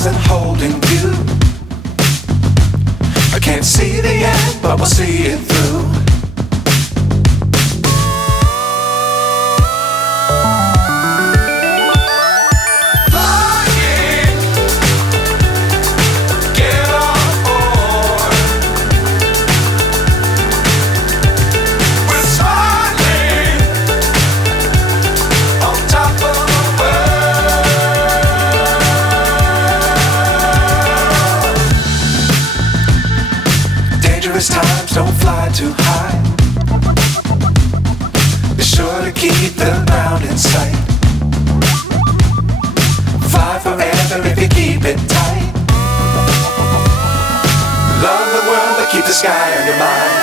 stars and holding you. I can't see the end, but we'll see it through. Times don't fly too high. Be sure to keep the ground in sight. Fly forever if you keep it tight. Love the world but keep the sky on your mind.